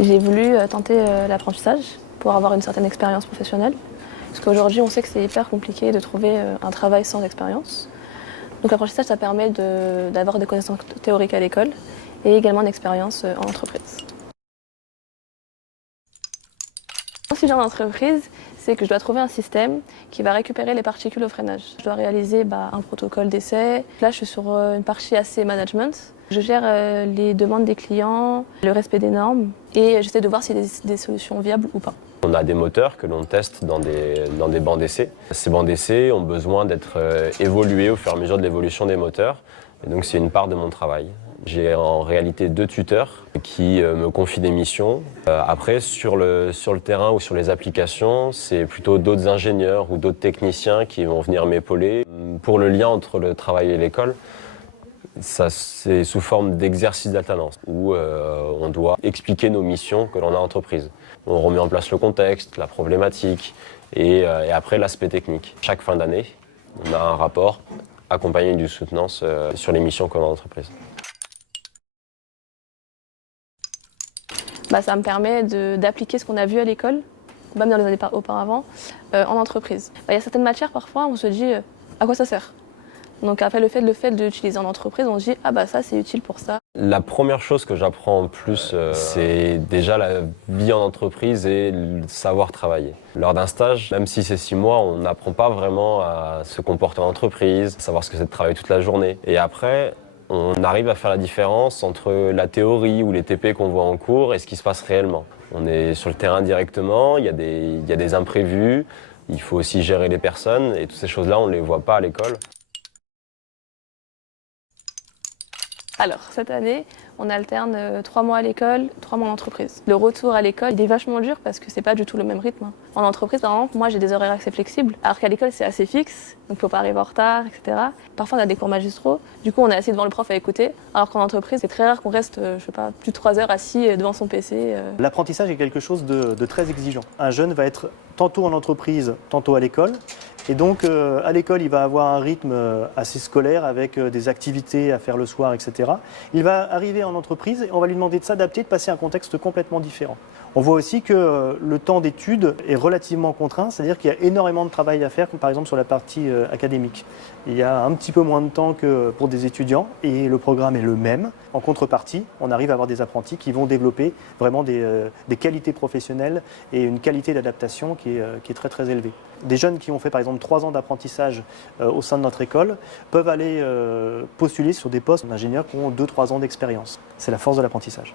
J'ai voulu tenter l'apprentissage pour avoir une certaine expérience professionnelle. Parce qu'aujourd'hui, on sait que c'est hyper compliqué de trouver un travail sans expérience. Donc l'apprentissage, ça permet d'avoir des connaissances théoriques à l'école et également une expérience en entreprise. Si j'ai en entreprise, c'est que je dois trouver un système qui va récupérer les particules au freinage. Je dois réaliser un protocole d'essai. Là, je suis sur une partie assez management. Je gère les demandes des clients, le respect des normes et j'essaie de voir s'il y a des solutions viables ou pas. On a des moteurs que l'on teste dans des bancs d'essai. Ces bancs d'essai ont besoin d'être évolués au fur et à mesure de l'évolution des moteurs. Et donc c'est une part de mon travail. J'ai en réalité 2 tuteurs qui me confient des missions. Après, sur le terrain ou sur les applications, c'est plutôt d'autres ingénieurs ou d'autres techniciens qui vont venir m'épauler. Pour le lien entre le travail et l'école, ça c'est sous forme d'exercice d'alternance où on doit expliquer nos missions que l'on a en entreprise. On remet en place le contexte, la problématique et après l'aspect technique. Chaque fin d'année, on a un rapport accompagné d'une soutenance sur les missions que l'on a en entreprise. Ça me permet d'appliquer ce qu'on a vu à l'école, même dans les années auparavant, en entreprise. Il y a certaines matières, parfois, on se dit à quoi ça sert. Donc après, le fait d'utiliser en entreprise, on se dit ça c'est utile pour ça. La première chose que j'apprends en plus, c'est déjà la vie en entreprise et le savoir travailler. Lors d'un stage, même si c'est 6 mois, on n'apprend pas vraiment à se comporter en entreprise, savoir ce que c'est de travailler toute la journée. Et après, on arrive à faire la différence entre la théorie ou les TP qu'on voit en cours et ce qui se passe réellement. On est sur le terrain directement, il y a des imprévus, il faut aussi gérer les personnes et toutes ces choses-là, on ne les voit pas à l'école. Alors, cette année, on alterne 3 mois à l'école, 3 mois en entreprise. Le retour à l'école, il est vachement dur parce que c'est pas du tout le même rythme. En entreprise, par exemple, moi j'ai des horaires assez flexibles, alors qu'à l'école c'est assez fixe, donc faut pas arriver en retard, etc. Parfois on a des cours magistraux, du coup on est assis devant le prof à écouter, alors qu'en entreprise c'est très rare qu'on reste, plus de 3 heures assis devant son PC. L'apprentissage est quelque chose de très exigeant. Un jeune va être tantôt en entreprise, tantôt à l'école. Et donc, à l'école, il va avoir un rythme assez scolaire avec des activités à faire le soir, etc. Il va arriver en entreprise et on va lui demander de s'adapter, de passer à un contexte complètement différent. On voit aussi que le temps d'études est relativement contraint, c'est-à-dire qu'il y a énormément de travail à faire, comme par exemple sur la partie académique. Il y a un petit peu moins de temps que pour des étudiants et le programme est le même. En contrepartie, on arrive à avoir des apprentis qui vont développer vraiment des qualités professionnelles et une qualité d'adaptation qui est très très élevée. Des jeunes qui ont fait par exemple 3 ans d'apprentissage au sein de notre école peuvent aller postuler sur des postes d'ingénieurs qui ont 2-3 ans d'expérience. C'est la force de l'apprentissage.